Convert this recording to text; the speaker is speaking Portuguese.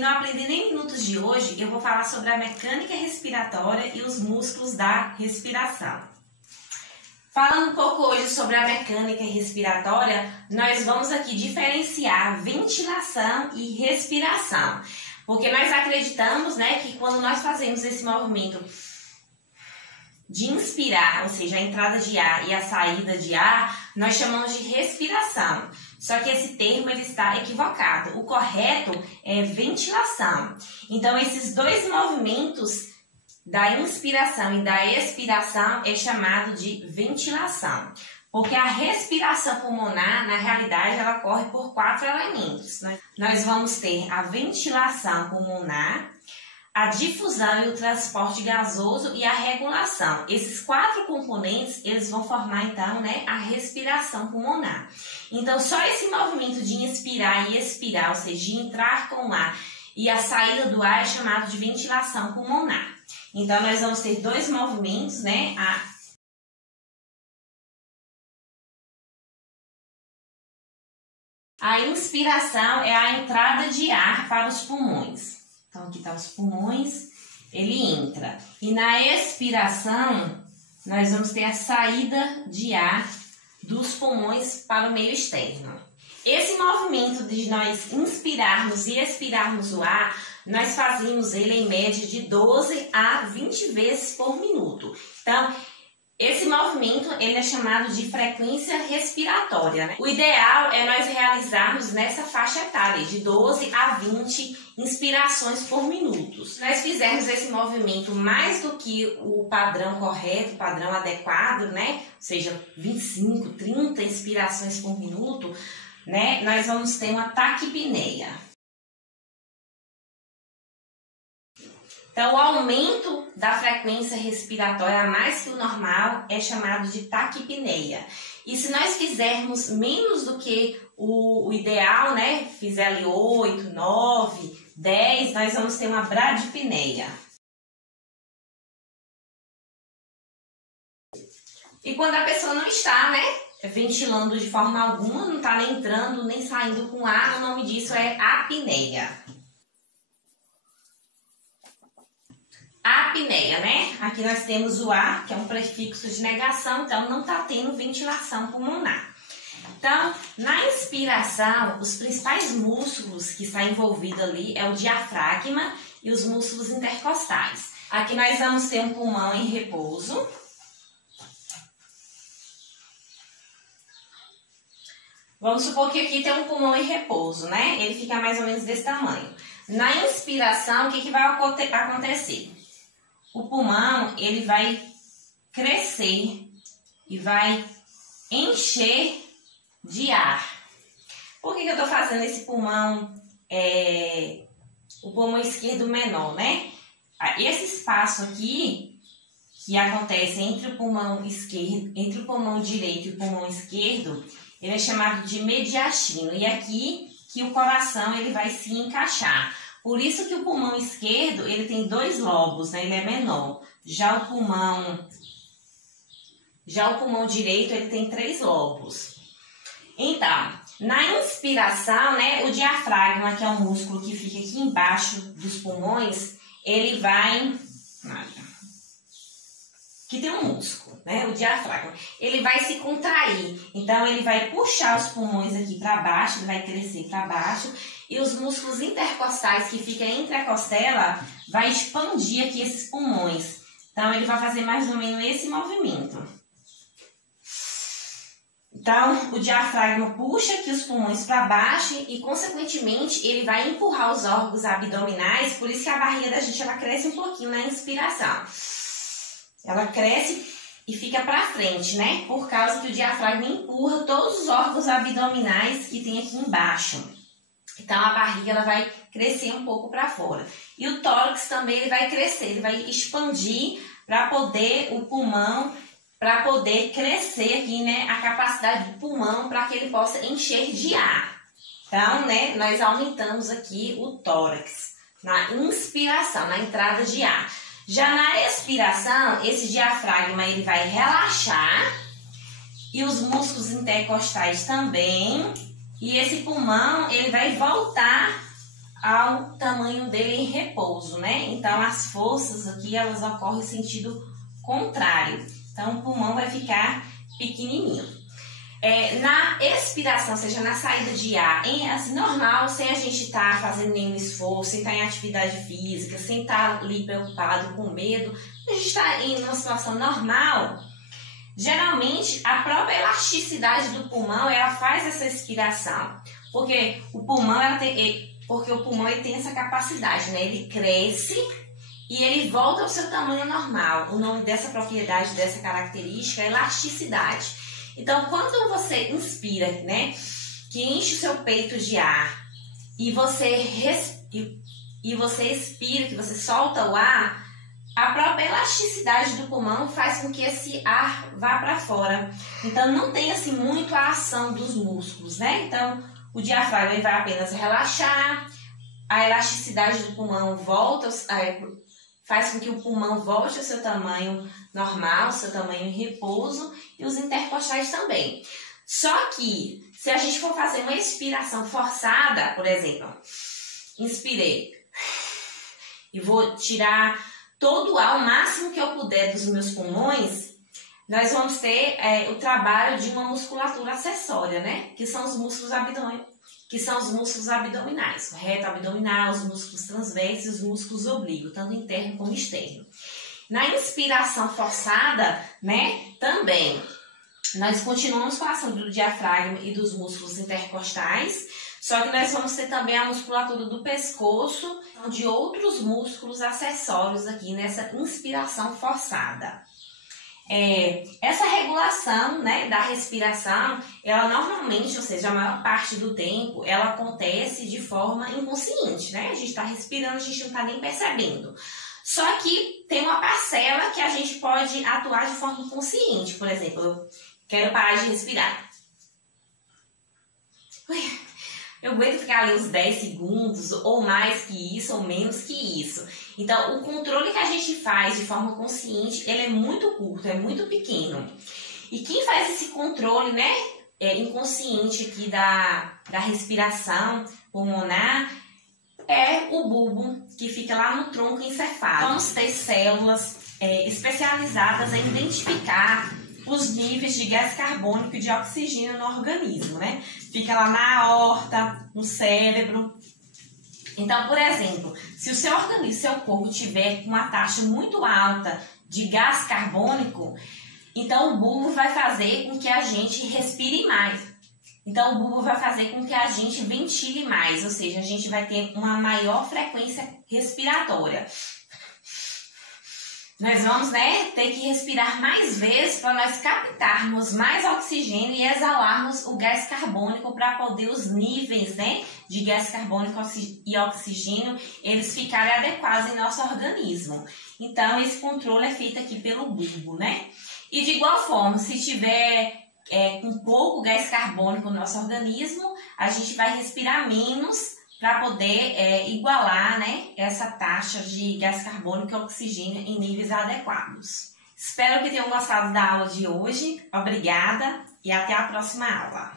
no Aprender em Minutos de hoje, eu vou falar sobre a mecânica respiratória e os músculos da respiração. Falando um pouco hoje sobre a mecânica respiratória, nós vamos aqui diferenciar ventilação e respiração. Porque nós acreditamos, que quando nós fazemos esse movimento de inspirar, ou seja, a entrada de ar e a saída de ar, nós chamamos de respiração. Só que esse termo ele está equivocado. O correto é ventilação. Então, esses dois movimentos da inspiração e da expiração é chamado de ventilação. Porque a respiração pulmonar, na realidade, ela ocorre por 4 elementos. Nós vamos ter a ventilação pulmonar, a difusão e o transporte gasoso e a regulação. Esses 4 componentes, eles vão formar, então, a respiração pulmonar. Então, só esse movimento de inspirar e expirar, ou seja, de entrar com o ar e a saída do ar é chamado de ventilação pulmonar. Então, nós vamos ter dois movimentos, A inspiração é a entrada de ar para os pulmões. Então, aqui estão os pulmões, ele entra. E na expiração, nós vamos ter a saída de ar dos pulmões para o meio externo. Esse movimento de nós inspirarmos e expirarmos o ar, nós fazemos ele em média de 12 a 20 vezes por minuto. Então, esse movimento ele é chamado de frequência respiratória. O ideal é nós realizarmos nessa faixa etária, de 12 a 20 inspirações por minuto. Se nós fizermos esse movimento mais do que o padrão correto, o padrão adequado, ou seja, 25, 30 inspirações por minuto, nós vamos ter uma taquipneia. Então, o aumento da frequência respiratória a mais que o normal é chamado de taquipneia. E se nós fizermos menos do que o ideal, fizer ali 8, 9, 10, nós vamos ter uma bradipneia. E quando a pessoa não está, ventilando de forma alguma, não está nem entrando nem saindo com ar, o nome disso é apneia. A apneia, Aqui nós temos o ar, que é um prefixo de negação, então não está tendo ventilação pulmonar. Então, na inspiração, os principais músculos que estão envolvidos ali é o diafragma e os músculos intercostais. Aqui nós vamos ter um pulmão em repouso. Vamos supor que aqui tem um pulmão em repouso, Ele fica mais ou menos desse tamanho. Na inspiração, o que vai acontecer? O pulmão, ele vai crescer e vai encher de ar. Por que eu estou fazendo esse pulmão, o pulmão esquerdo menor, Esse espaço aqui, que acontece entre o pulmão esquerdo, entre o pulmão direito e o pulmão esquerdo, ele é chamado de mediastino. E aqui que o coração ele vai se encaixar. Por isso que o pulmão esquerdo ele tem 2 lobos, ele é menor. Já o pulmão direito ele tem 3 lobos. Então, na inspiração, o diafragma, que é um músculo que fica aqui embaixo dos pulmões, ele vai... Aqui tem um músculo, o diafragma. Ele vai se contrair. Então, ele vai puxar os pulmões aqui para baixo, ele vai crescer para baixo. E os músculos intercostais que ficam entre a costela vai expandir aqui esses pulmões. Então, ele vai fazer mais ou menos esse movimento. Então, o diafragma puxa aqui os pulmões para baixo e, consequentemente, ele vai empurrar os órgãos abdominais. Por isso que a barriga da gente ela cresce um pouquinho na inspiração. Ela cresce e fica para frente, Por causa que o diafragma empurra todos os órgãos abdominais que tem aqui embaixo. Então, a barriga ela vai crescer um pouco para fora. E o tórax também ele vai crescer, ele vai expandir para poder o pulmão, para poder crescer aqui, a capacidade do pulmão para que ele possa encher de ar. Então, nós aumentamos aqui o tórax na inspiração, na entrada de ar. Já na expiração, esse diafragma ele vai relaxar e os músculos intercostais também. E esse pulmão ele vai voltar ao tamanho dele em repouso, né? Então, as forças aqui, elas ocorrem em sentido contrário. Então, o pulmão vai ficar pequenininho. Na expiração, ou seja, na saída de ar, assim, normal, sem a gente estar fazendo nenhum esforço, sem estar em atividade física, sem estar ali preocupado, com medo, a gente está em uma situação normal, geralmente a própria elasticidade do pulmão, ela faz essa expiração, porque o pulmão, ele tem essa capacidade, né? Ele cresce e ele volta ao seu tamanho normal. O nome dessa propriedade, dessa característica é elasticidade. Então, quando você inspira, né, que enche o seu peito de ar e você expira, que você solta o ar, a própria elasticidade do pulmão faz com que esse ar vá para fora. Então, não tem assim muito a ação dos músculos, né? Então, o diafragma ele vai apenas relaxar, a elasticidade do pulmão faz com que o pulmão volte ao seu tamanho normal, seu tamanho em repouso, e os intercostais também. Só que, se a gente for fazer uma expiração forçada, por exemplo, inspirei e vou tirar todo o ar, o máximo que eu puder dos meus pulmões, nós vamos ter o trabalho de uma musculatura acessória, né? Que são os músculos abdominais, o reto abdominal, os músculos transversos e os músculos oblíquos, tanto interno como externo. Na inspiração forçada, né, também, nós continuamos com a ação do diafragma e dos músculos intercostais, só que nós vamos ter também a musculatura do pescoço, de outros músculos acessórios aqui nessa inspiração forçada. Essa regulação, né, da respiração, ela normalmente, ou seja, a maior parte do tempo, ela acontece de forma inconsciente, né? A gente está respirando, a gente não está nem percebendo. Só que tem uma parcela que a gente pode atuar de forma consciente. Por exemplo, eu quero parar de respirar. Eu aguento ficar ali uns 10 segundos, ou mais que isso, ou menos que isso. Então, o controle que a gente faz de forma consciente, ele é muito curto, é muito pequeno. E quem faz esse controle, né, inconsciente aqui da respiração pulmonar, é o bulbo, que fica lá no tronco encefálico. Vamos ter células especializadas em identificar os níveis de gás carbônico e de oxigênio no organismo, né? Fica lá na aorta, no cérebro. Então, por exemplo, se o seu organismo, seu corpo tiver uma taxa muito alta de gás carbônico, então o bulbo vai fazer com que a gente respire mais. Então, o bulbo vai fazer com que a gente ventile mais, ou seja, a gente vai ter uma maior frequência respiratória. Nós vamos, né, ter que respirar mais vezes para nós captarmos mais oxigênio e exalarmos o gás carbônico para poder os níveis, né, de gás carbônico e oxigênio, eles ficarem adequados em nosso organismo. Então, esse controle é feito aqui pelo bulbo, né? E de igual forma, se tiver com pouco gás carbônico no nosso organismo, a gente vai respirar menos para poder igualar, né, essa taxa de gás carbônico e oxigênio em níveis adequados. Espero que tenham gostado da aula de hoje. Obrigada e até a próxima aula.